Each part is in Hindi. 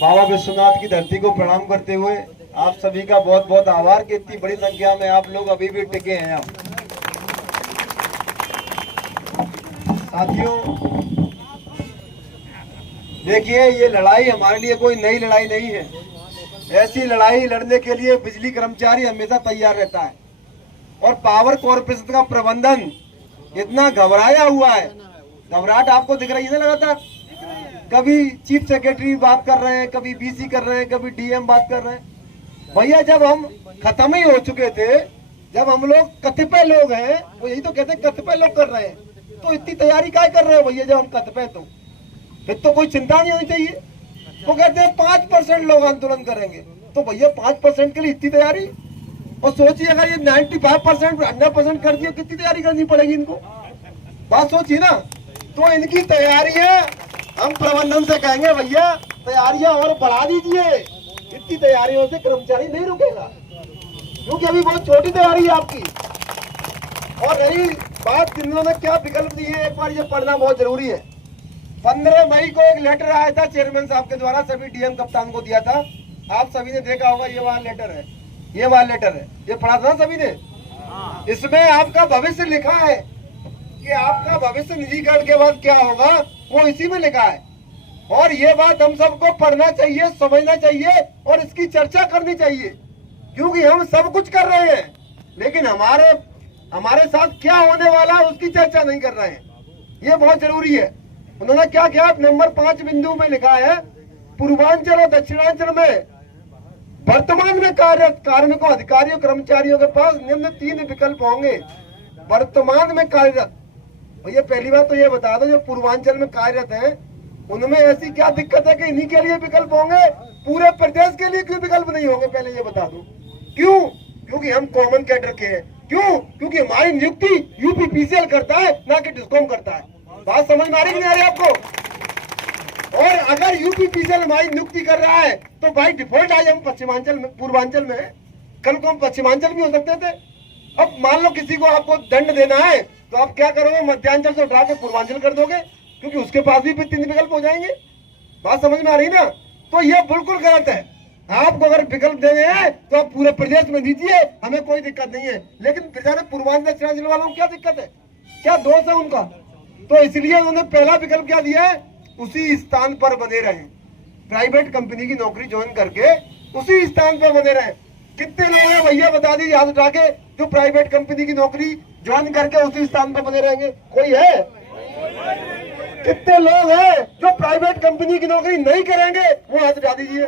बाबा विश्वनाथ की धरती को प्रणाम करते हुए आप सभी का बहुत बहुत आभार कि इतनी बड़ी संख्या में आप लोग अभी भी टिके हैं। आप साथियों देखिए, ये लड़ाई हमारे लिए कोई नई लड़ाई नहीं है। ऐसी लड़ाई लड़ने के लिए बिजली कर्मचारी हमेशा तैयार रहता है और पावर कॉर्पोरेशन का प्रबंधन इतना घबराया हुआ है। घबराहट आपको दिख रही है ना लगातार। कभी चीफ सेक्रेटरी बात कर रहे हैं, कभी बीसी कर रहे हैं, कभी डीएम बात कर रहे हैं। भैया जब हम खत्म ही हो चुके थे, जब हम लोग कतिपय लोग हैं, वो यही तो कहते हैं कतिपय लोग कर रहे हैं, तो इतनी तैयारी क्या कर रहे हो भैया? जब हम कतिपय तो फिर तो कोई चिंता नहीं होनी चाहिए। वो कहते हैं 5% लोग आंदोलन करेंगे, तो भैया 5% के लिए इतनी तैयारी? और सोचिए अगर ये 95% 100% कर दिया, कितनी तैयारी करनी पड़ेगी इनको? बात सोचिए ना। तो इनकी तैयारियां हम प्रबंधन से कहेंगे भैया तैयारियां और बढ़ा दीजिए। इतनी तैयारियों से कर्मचारी नहीं रुकेगा, क्योंकि अभी बहुत छोटी तैयारी है आपकी। और रही बात जिन्होंने क्या विकल्प दिए, एक बार ये पढ़ना बहुत जरूरी है। 15 मई को एक लेटर आया था चेयरमैन साहब के द्वारा, सभी डीएम कप्तान को दिया था। आप सभी ने देखा होगा, ये वाला लेटर है, ये वाला लेटर है, ये पढ़ा था सभी ने। इसमें आपका भविष्य लिखा है कि आपका भविष्य निजीकरण के बाद क्या होगा, वो इसी में लिखा है। और ये बात हम सबको पढ़ना चाहिए, समझना चाहिए और इसकी चर्चा करनी चाहिए, क्योंकि हम सब कुछ कर रहे हैं लेकिन हमारे साथ क्या होने वाला है उसकी चर्चा नहीं कर रहे हैं। ये बहुत जरूरी है। उन्होंने क्या किया, नंबर 5 बिंदु में लिखा है, पूर्वांचल और दक्षिणांचल में वर्तमान में कार्यरत कार्मिकों, अधिकारियों, कर्मचारियों के पास निम्न 3 विकल्प होंगे। वर्तमान में कार्यरत, भैया पहली बात तो ये बता दो, जो पूर्वांचल में कार्यरत हैं उनमें ऐसी क्या दिक्कत है कि इन्हीं के लिए विकल्प होंगे, पूरे प्रदेश के लिए क्यों विकल्प नहीं होंगे? पहले ये बता दो क्यों? क्योंकि हम कॉमन कैडर के हैं। क्यों? क्योंकि हमारी नियुक्ति यूपीपीसीएल करता है, ना कि डिस्कॉम करता है। बात समझ में आ रही कि नहीं आ रही आपको? और अगर यूपीपीसीएल हमारी नियुक्ति कर रहा है तो भाई डिफॉल्ट आज हम पश्चिमांचल में, पूर्वांचल में है, कल को हम पश्चिमांचल भी हो सकते थे। अब मान लो किसी को आपको दंड देना है तो आप क्या करोगे, मध्यांचल से उठा के पूर्वांचल कर दोगे, क्योंकि उसके पास भी 3 विकल्प हो जाएंगे। बात समझ में आ रही ना? तो ये बिल्कुल गलत है। आपको अगर विकल्प देने हैं तो आप पूरे प्रदेश में दीजिए, हमें कोई दिक्कत नहीं है। लेकिन बेचारे पूर्वांचल दक्षिणांचल वालों को क्या दिक्कत है, क्या दोष है उनका? तो इसलिए उन्होंने पहला विकल्प क्या दिया है, उसी स्थान पर बने रहे, प्राइवेट कंपनी की नौकरी ज्वाइन करके उसी स्थान पर बने रहे। कितने लोग हैं भैया बता दीजिए हाथ उठा के, जो प्राइवेट कंपनी की नौकरी ज्वाइन करके उसी स्थान पर बने रहेंगे? कोई है? कितने लोग हैं जो प्राइवेट कंपनी की नौकरी नहीं करेंगे? वो हाथ उठा दीजिए।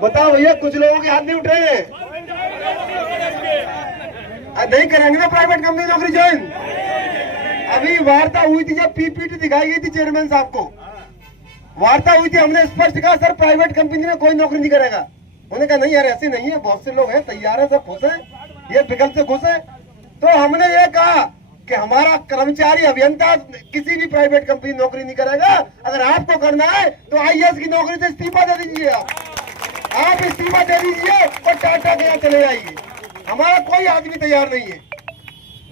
बताओ भैया, कुछ लोगों के हाथ नहीं उठ रहे हैं, नहीं करेंगे ना प्राइवेट कंपनी नौकरी ज्वाइन। अभी वार्ता हुई थी, जब पीपीटी दिखाई गई थी चेयरमैन साहब को, वार्ता हुई थी, हमने स्पष्ट कहा सर प्राइवेट कंपनी में कोई नौकरी नहीं करेगा। उन्होंने कहा नहीं यार ऐसे नहीं है, बहुत से लोग हैं तैयार है, सब खुश है, ये विकल्प से खुश है। तो हमने ये कहा कि हमारा कर्मचारी अभियंता किसी भी प्राइवेट कंपनी नौकरी नहीं करेगा। अगर आपको करना है तो आईएएस की नौकरी से इस्तीफा दे दीजिए। आप इस्तीफा दे दीजिए और टाटा के यहाँ चले जाइए। हमारा कोई आदमी तैयार नहीं है।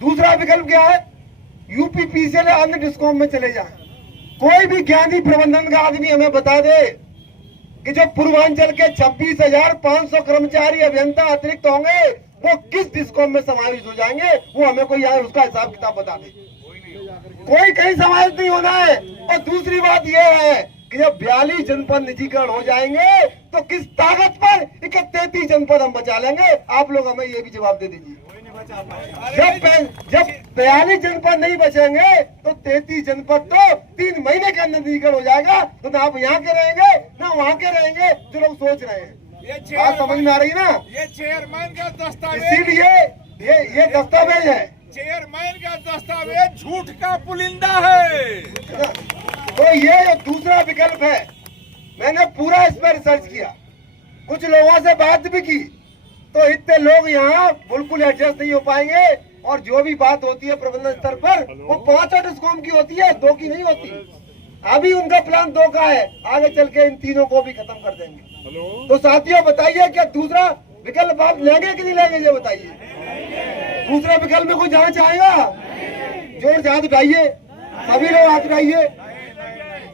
दूसरा विकल्प क्या है, यूपीपीसीएल अन्य डिस्कॉम में चले जाएं। कोई भी ज्ञानी प्रबंधन का आदमी हमें बता दे कि जो पूर्वांचल के 26,500 कर्मचारी अभियंता अतिरिक्त होंगे वो किस डिस्कॉम में समावेश हो जाएंगे, वो हमें कोई यार उसका हिसाब किताब बता दे। कोई कहीं समावेश नहीं होना है। और दूसरी बात यह है कि जब 42 जनपद निजीकरण हो जाएंगे तो किस ताकत पर 33 जनपद हम बचा लेंगे? आप लोग हमें ये भी जवाब दे दीजिए। जब 42 जनपद नहीं बचेंगे तो 33 जनपद तो 3 महीने के अंदर निजीकरण हो जाएगा। तो ना आप यहाँ के रहेंगे ना वहाँ के रहेंगे, जो लोग सोच रहे हैं। बात समझ में आ रही ना? ये चेयरमैन का दस्तावेज, इसीलिए ये दस्तावेज है, चेयरमैन का दस्तावेज झूठ का पुलिंदा है। तो ये दूसरा विकल्प है। मैंने पूरा इस पर रिसर्च किया, कुछ लोगों से बात भी की, तो इतने लोग यहाँ बिल्कुल एडजस्ट नहीं हो पाएंगे। और जो भी बात होती है प्रबंधन स्तर पर वो 5 डिस्कॉम की होती है, 2 की नहीं होती। अभी उनका प्लान 2 का है, आगे चल के इन 3 को भी खत्म कर देंगे। तो साथियों बताइए, क्या दूसरा विकल्प आप लेंगे कि नहीं लेंगे? ये बताइए। दूसरा विकल्प में कोई जाना चाहेगा? जोर से हाथ उठाइए, सभी लोग हाथ उठाइए।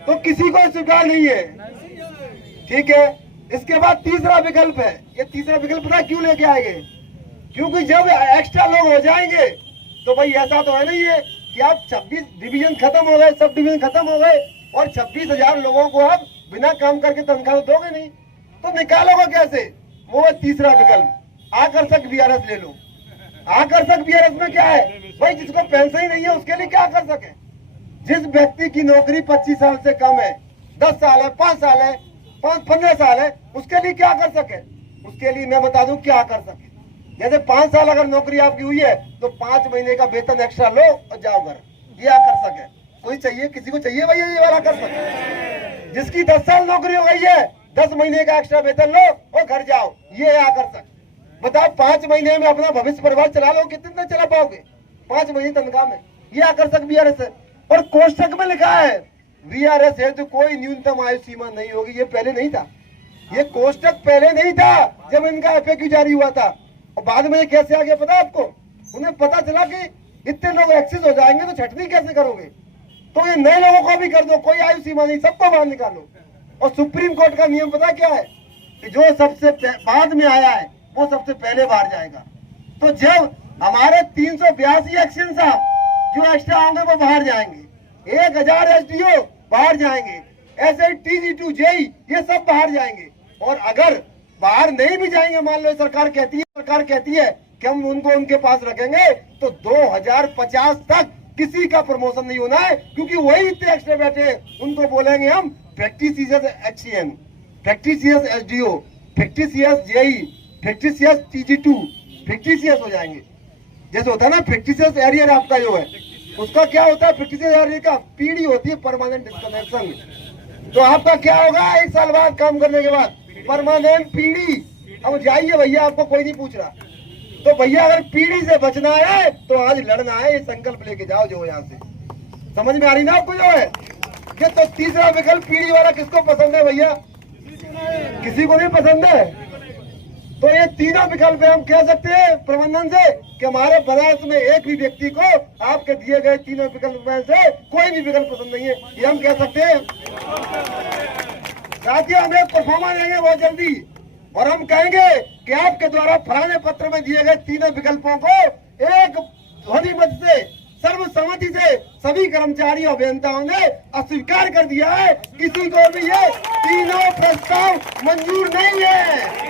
तो किसी को स्वीकार नहीं है। ठीक है, इसके बाद तीसरा विकल्प है। ये तीसरा विकल्प पता क्यों लेके आएंगे? क्योंकि जब एक्स्ट्रा लोग हो जाएंगे तो भाई ऐसा तो है नहीं है कि आप 26 डिवीजन खत्म हो गए, सब डिवीजन खत्म हो गए और 26,000 लोगों को आप बिना काम करके तनख्वाह दोगे नहीं, तो निकालोगे कैसे? वो है तीसरा विकल्प, आकर्षक वीआरएस ले लो। आकर्षक वीआरएस में क्या है भाई? जिसको पेंशन ही नहीं है उसके लिए क्या आकर्षक है? जिस व्यक्ति की नौकरी 25 साल से कम है, 10 साल है, 5 साल है, 15 साल है, उसके लिए क्या आकर्षक है? उसके लिए मैं बता दूं क्या आकर्षक है। जैसे 5 साल अगर नौकरी आपकी हुई है तो 5 महीने का वेतन एक्स्ट्रा लो और जाओ घर, ये आकर्षक है। कोई चाहिए? किसी को चाहिए भैया ये वाला आकर्षक? जिसकी 10 साल नौकरी हो गई है, 10 महीने का एक्स्ट्रा वेतन लो और घर जाओ, ये है आकर्षक। बताओ 5 महीने में अपना भविष्य परिवार चला लो, कितने चला पाओगे 5 महीने तनख्वाह में? ये आकर्षक वीआरएस है। और कोष्टक में लिखा है वीआरएस है तो कोई न्यूनतम आयु सीमा नहीं होगी। ये पहले नहीं था, ये कोष्टक पहले नहीं था जब इनका एफएक्यू जारी हुआ था। और बाद में ये कैसे आ गया पता है आपको? उन्हें पता चला कि इतने लोग एक्सेस हो जाएंगे तो छटनी कैसे करोगे, तो ये नए लोगों को भी कर दो, कोई आयु सीमा नहीं, सबको बाहर निकालो। और सुप्रीम कोर्ट का नियम पता क्या है कि जो सबसे बाद में आया है वो सबसे पहले बाहर जाएगा। तो जब हमारे 382 एक्शन साहब जो एक्स्ट्रा होंगे वो बाहर जाएंगे, 1000 एसडीओ बाहर जाएंगे, ऐसे TG2 जेई ये सब बाहर जाएंगे। और अगर बाहर नहीं भी जाएंगे, मान लो सरकार कहती है कि हम उनको उनके पास रखेंगे, तो 2050 तक किसी का प्रमोशन नहीं होना है, क्योंकि वही इतने एक्स्ट्रा बैठे हैं, उनको बोलेंगे हम प्रैक्टिसियस HCN, प्रैक्टिसियस SDO, प्रैक्टिसियस जेई, प्रैक्टिसियस TG2, प्रैक्टिसियस हो जाएंगे। जैसे होता है ना प्रैक्टिसियस एरियर आपका जो है, उसका क्या होता है? प्रैक्टिसियस एरियर का पीढ़ी होती है परमानेंट डिस्कनेक्शन। तो आपका क्या होगा 1 साल बाद काम करने के बाद? परमानेंट पीढ़ी। अब जाइए भैया, आपको कोई नहीं पूछ रहा। तो भैया अगर पीढ़ी से बचना है तो आज लड़ना है, ये संकल्प लेके जाओ जो यहाँ से। समझ में आ रही ना आपको जो है ये? तो तीसरा विकल्प पीढ़ी वाला किसको पसंद है भैया? किसी को नहीं पसंद है। तो ये तीनों विकल्प हम कह सकते हैं प्रबंधन से कि हमारे बनारस में एक भी व्यक्ति को आपके दिए गए तीनों विकल्प में से कोई भी विकल्प पसंद नहीं है, ये हम कह सकते हैं। साथियों हम एक परफॉर्मेंस देंगे बहुत जल्दी और हम कहेंगे कि आपके द्वारा फलाने पत्र में दिए गए तीनों विकल्पों को एक ध्वनि मत से सर्वसम्मति से सभी कर्मचारी अभियंताओं ने अस्वीकार कर दिया है। किसी को भी ये तीनों प्रस्ताव मंजूर नहीं है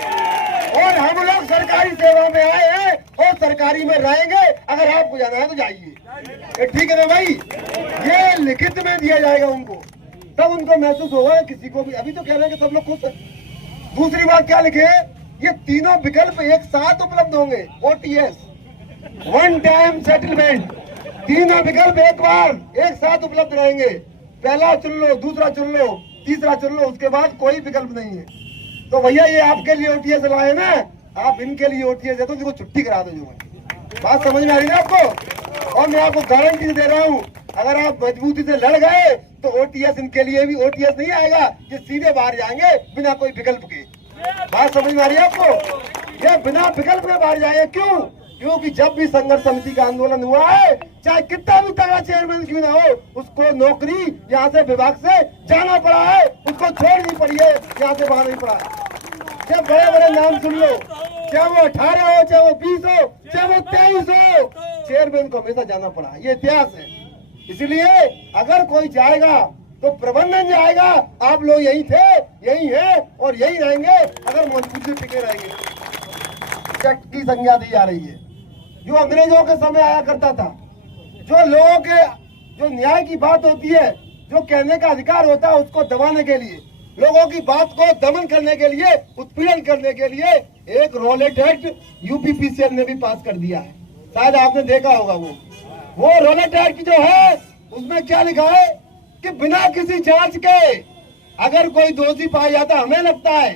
और हम लोग सरकारी सेवा में आए हैं और सरकारी में रहेंगे। अगर आपको जाना है तो जाइए, ठीक है ना भाई? ये लिखित में दिया जाएगा उनको, तब उनको महसूस होगा किसी को भी। अभी तो कह रहे हैं कि सब लोग खुश हैं। दूसरी बात क्या लिखे? ये तीनों विकल्प एक साथ उपलब्ध होंगे, OTS, वन टाइम सेटलमेंट। तीनों विकल्प एक बार एक साथ उपलब्ध रहेंगे। पहला चुन लो, दूसरा चुन लो, तीसरा चुन लो, उसके बाद कोई विकल्प नहीं है। तो भैया ये आपके लिए OTS लाए ना, आप इनके लिए OTS है तो इनको छुट्टी करा दो। जो है बात समझ में आ रही है आपको? और मैं आपको गारंटी दे रहा हूँ अगर आप मजबूती से लड़ गए तो OTS इनके लिए भी OTS नहीं आएगा, ये सीधे बाहर जाएंगे बिना कोई विकल्प के। बात समझ में आ रही है आपको? ये बिना विकल्प के बाहर जाएंगे। क्यों? क्योंकि जब भी संघर्ष समिति का आंदोलन हुआ है, चाहे कितना भी तगड़ा चेयरमैन क्यों ना हो, उसको नौकरी यहाँ से विभाग से जाना पड़ा है, उसको छोड़नी पड़ी है, यहाँ से बाहर नहीं पड़ा है। चाहे बड़े बड़े नाम सुन लो, चाहे वो 18 हो, चाहे वो 20 हो, चाहे वो 23 हो, चेयरमैन को हमेशा जाना पड़ा। ये इतिहास है। इसलिए अगर कोई जाएगा तो प्रबंधन जाएगा। आप लोग यही थे, यही है और यही रहेंगे अगर मजबूत से टिके रहेंगे। की संज्ञा दी जा रही है जो अंग्रेजों के समय आया करता था। जो लोगों के जो न्याय की बात होती है, जो कहने का अधिकार होता है, उसको दबाने के लिए, लोगों की बात को दमन करने के लिए, उत्पीड़न करने के लिए एक रॉलेट एक्ट UPPCL ने भी पास कर दिया है। शायद आपने देखा होगा। वो रॉलेट एक्ट जो है उसमें क्या लिखा है कि बिना किसी जांच के अगर कोई दोषी पाया जाता, हमें लगता है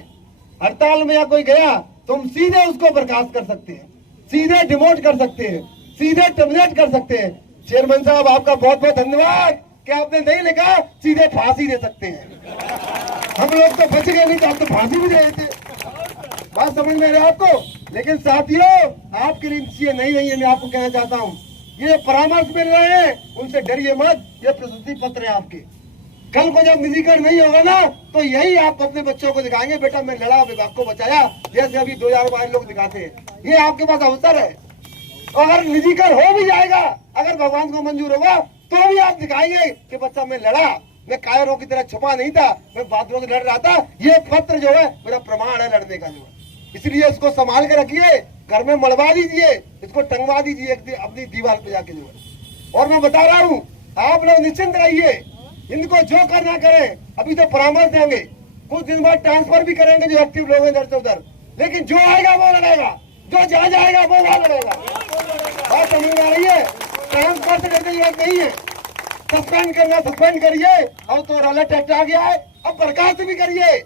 हड़ताल में या कोई गया, तुम सीधे उसको बर्खास्त कर सकते हैं, सीधे डिमोट कर सकते हैं, सीधे टर्मिनेट कर सकते हैं। चेयरमैन साहब आपका बहुत बहुत धन्यवाद कि आपने नहीं लिखा सीधे फांसी दे सकते हैं। हम लोग तो बच गए, नहीं तो आप तो फांसी भी दे देते। बात समझ में आ रही है आपको? लेकिन साथियों आपके लिए नहीं है, मैं आपको कहना चाहता हूँ ये परामर्श मिल रहे हैं, उनसे डरिए मत। ये प्रशस्ति पत्र है आपके, कल को जब निजीकरण नहीं होगा ना तो यही आप अपने बच्चों को दिखाएंगे, बेटा मैं लड़ा, विभाग को बचाया, जैसे अभी 2012 लोग दिखाते हैं। ये आपके पास अवसर है। अगर निजीकरण हो भी जाएगा, अगर भगवान को मंजूर होगा तो भी आप दिखाएंगे कि बच्चा मैं लड़ा, मैं कायरों की तरह छुपा नहीं था, मैं बादलों से लड़ रहा था। ये पत्र जो है मेरा प्रमाण है लड़ने का जो है। इसलिए इसको संभाल के रखिए, घर में मड़वा दीजिए, इसको टंगवा दीजिए अपनी दीवार पे जाके जो है। और मैं बता रहा हूँ, आप लोग निश्चिंत रहिए, इनको जो करना करें। अभी तो परामर्श देंगे, कुछ दिन बाद ट्रांसफर भी करेंगे जो एक्टिव लोग हैं इधर से उधर, लेकिन जो आएगा वो लड़ेगा, जो जहाँ जाएगा वो वहाँ लड़ेगा। बात समझ में आ रही है? ट्रांसफर से डरने की बात नहीं है। सस्पेंड करना सस्पेंड करिए, अब तो अलर्ट एक्ट आ गया है, अब बर्खास्त भी करिए,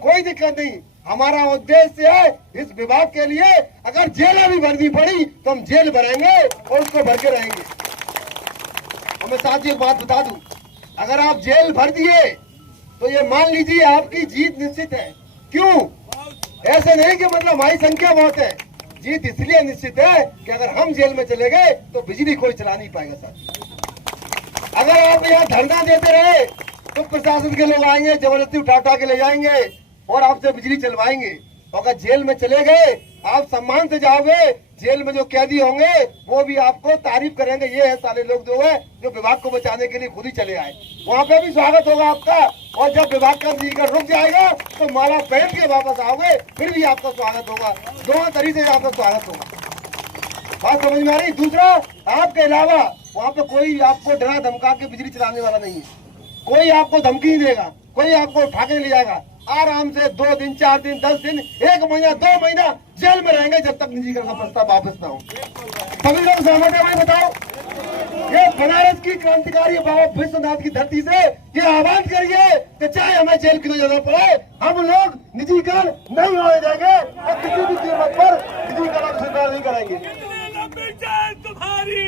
कोई दिक्कत नहीं। हमारा उद्देश्य है इस विभाग के लिए अगर जेल भी भरनी पड़ी तो हम जेल भरेंगे और उसको भर के रहेंगे। और मैं साथ ही एक बात बता दूं, अगर आप जेल भर दिए तो ये मान लीजिए आपकी जीत निश्चित है। क्यों? ऐसे नहीं कि मतलब हमारी संख्या बहुत है, जीत इसलिए निश्चित है कि अगर हम जेल में चले गए तो बिजली कोई चला नहीं पाएगा सर। अगर आप यहाँ धरना देते रहे तो प्रशासन के लोग आएंगे, जबरदस्ती उठा के ले जाएंगे और आपसे बिजली चलवाएंगे। अगर जेल में चले गए आप सम्मान से जाओगे, जेल में जो कैदी होंगे वो भी आपको तारीफ करेंगे, ये है सारे लोग जो है जो विभाग को बचाने के लिए खुद ही चले आए। वहाँ पे भी स्वागत होगा आपका, और जब विभाग का निजीकरण रुक जाएगा तो माला पहन के वापस आओगे, फिर भी आपका स्वागत होगा। दोनों तरीके से आपका स्वागत होगा। बात समझ में आ रही? दूसरा, आपके अलावा वहाँ पे कोई आपको डरा धमका के बिजली चलाने वाला नहीं है, कोई आपको धमकी नहीं देगा, कोई आपको उठा के ले जाएगा। आराम से 2 दिन 4 दिन 10 दिन 1 महीना 2 महीना जेल में रहेंगे जब तक निजीकरण का प्रस्ताव वापस ना हो। सभी लोग सहमत है भाई? बताओ। ये बनारस की क्रांतिकारी बाबा विश्वनाथ की धरती से ये आह्वान करिए कि चाहे हमें जेल क्यों जाना पड़े, हम लोग निजीकरण नहीं होने देंगे और किसी भी कीमत पर निजीकरण स्वीकार नहीं करेंगे। तुम्हारी